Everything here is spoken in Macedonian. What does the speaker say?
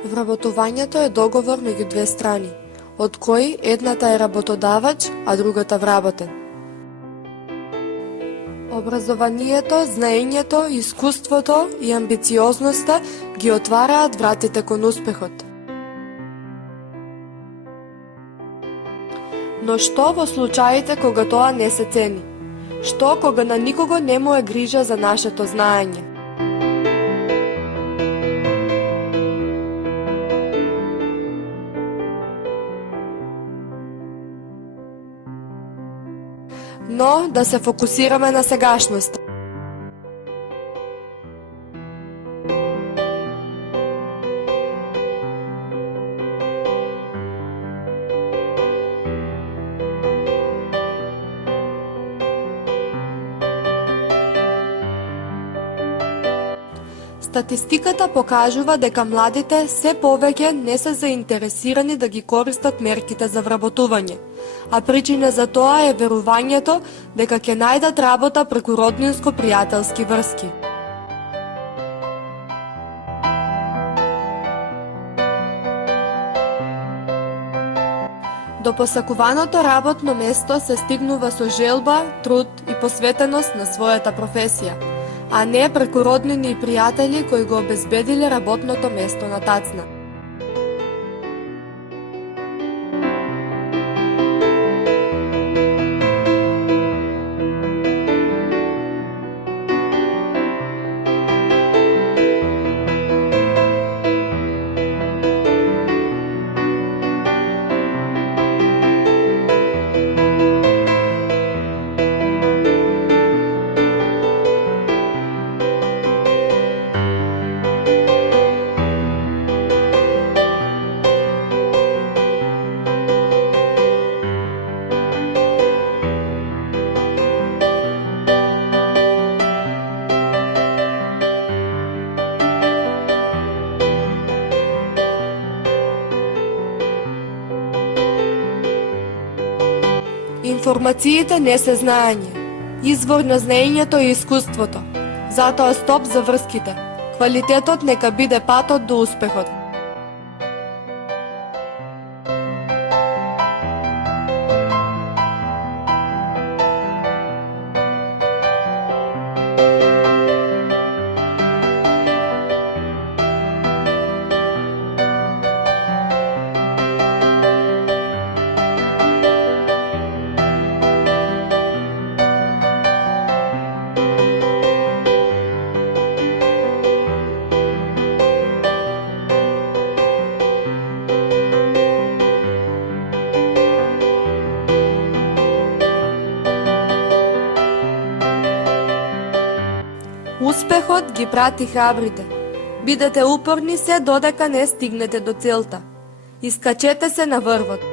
Вработувањето е договор меѓу две страни, од кои едната е работодавач, а другата вработен. Образованието, знаењето, искуството и амбициозноста ги отвараат вратите кон успехот. Но што во случаите кога тоа не се цени? Што кога на никого не му е грижа за нашето знаење? Но да се фокусираме на сегашноста. Статистиката покажува дека младите се повеќе не се заинтересирани да ги користат мерките за вработување, а причина за тоа е верувањето дека ќе најдат работа преку роднинско-пријателски врски. До посакуваното работно место се стигнува со желба, труд и посветеност на својата професија, а не преку роднини и пријатели кои го обезбедиле работното место на тацна. Информациите не се знаење, извор на знаењето и искуството. Затоа стоп за врските. Квалитетот нека биде патот до успехот. Успехот ги прати храбрите. Бидете упорни се додека не стигнете до целта. Искачете се на врвот.